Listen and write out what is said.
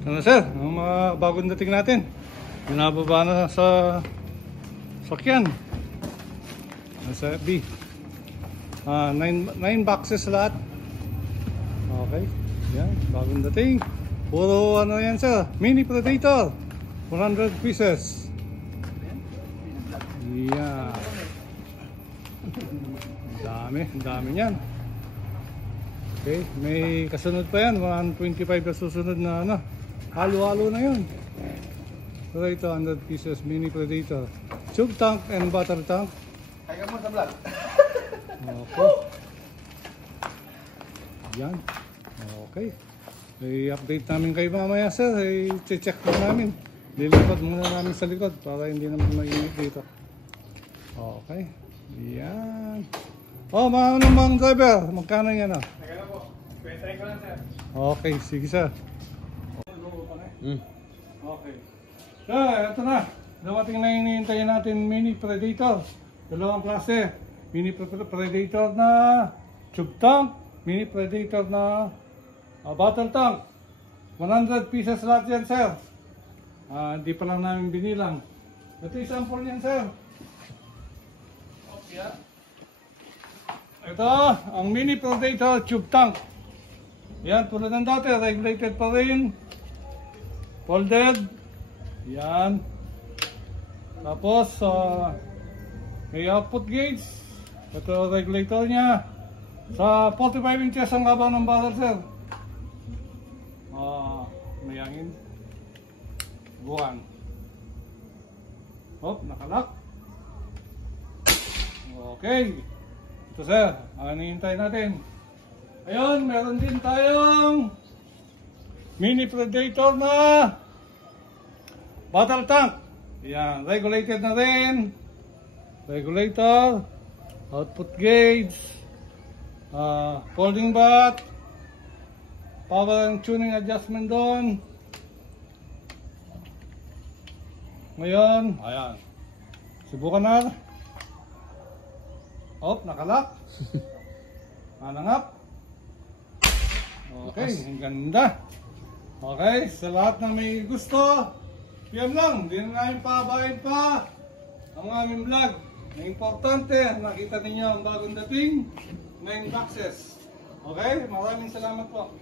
Ano sir, ang mga bagong dating natin. Binababa na sa sakyan. Nasa FB. 9 boxes lahat. Okay. Yan, bagong dating. Puro ano yan sir, Mini Predator. 100 pieces. Yeah. Dami niyan. Okay, may kasunod pa yan, 125 na susunod na ano. Halo-halo na yun. So ito, 100 pieces Mini Predator. Tube tank and battle tank. Kaya mo sa vlog. Okay. Yan. Okay. I-update namin kayo mamaya sir. I-check po namin. Lilipad muna namin sa likod para hindi naman mainit dito. Okay. Yan. Oh, mga driver. Magkano yan ah? Nagano po. Kwentay ko lang sir. Okay, sige sir. Okay. So, ito na. Dawating na hinihintay natin Mini Predator. Dalawang klase. Mini Predator na tube tank. Mini Predator na battle tank. 100 pieces lahat yan sir. Hindi pa lang namin binilang. Ito yung sample yan sir. Okay. Ito, ang Mini Predator tube tank. Yan, tulad ng dati, regulated pa rin. Folded. Yan. Tapos, may output gauge. Ito regulator niya. Sa 45 inches ang haba ng barrel, sir. May hangin. Buwan. Hop, nakalock. Okay. Ito, sir. Hinihintay natin. Ayun, meron din tayong Mini Predator na battle tank. Yan, regulated na rin. Regulator, output gauge, folding back, power and tuning adjustment doon. Ngayon, ayan. Subukan na. Hop, nakalock. Anangap. Okay, ang ganda. Okay, sa lahat na may gusto, PM lang, hindi na namin pabayan pa ang aming vlog. Ang importante, nakita ninyo ang bagong dating 9 boxes. Okay, maraming salamat po.